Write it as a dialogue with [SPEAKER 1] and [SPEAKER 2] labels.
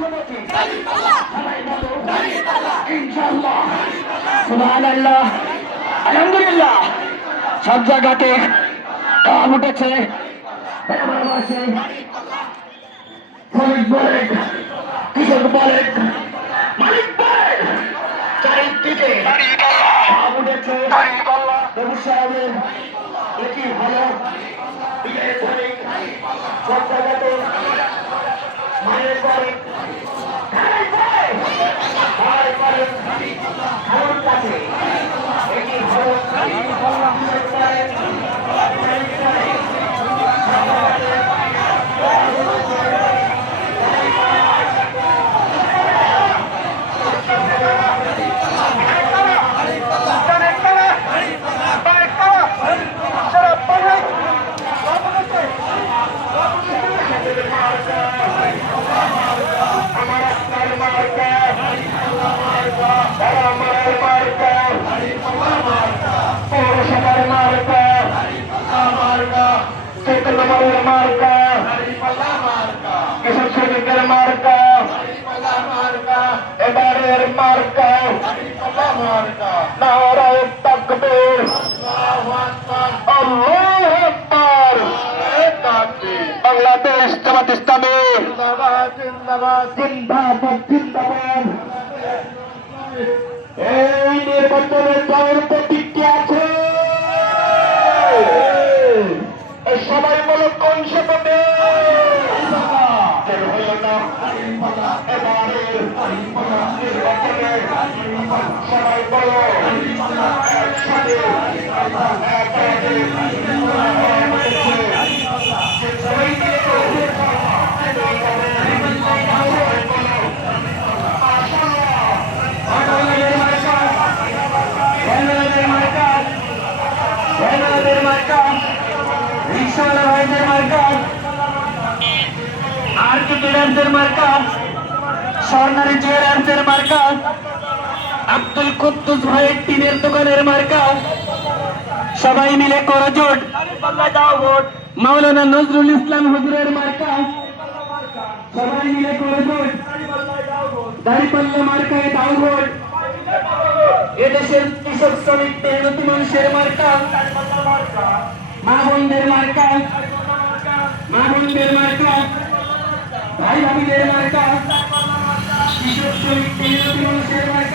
[SPEAKER 1] চলেছি আলহামদুলিল্লাহ। সব জায়গাতে কাম উঠেছে। মালিক বলেন। উঠেছে। বাবু মায়ের ঘরে চৈতন্য মার্কা। কৃষক শ্রমিকের মার্কা। এবারের মার্কা। নারায় তাকবীর। আল্লাহু আকবার। বাংলাদেশ জামাত ইসলামী। জিন্দাবাদ জিন্দাবাদ। এই নির্বাচনে প্রতিক্রিয়া বলো কোন হইল না। এবারের নির্বাচনে সবাই বলো একসাথে একসাথে সবাই ভাইদের মার্কা আর কে টেরান্সের মার্কা স্বর্ণালী জুয়েলার্সের মার্কা আব্দুল কুদ্দুস ভাইয়ের টিনের দোকানের মার্কা সবাই মিলে করো জোট। মাওলানা নজরুল ইসলাম হুজুরের মার্কা সবাই মিলে করো জোট। দাঁড়িপাল্লা মার্কায় দাও ভোট এদেশের কৃষক শ্রমিক মানুষের মার্কা মা বোনদের মার্কা। মা বোনদের মার্কা। ভাই ভাবিদের মার্কা। কৃষক শ্রমিক মানুষের মার্কা।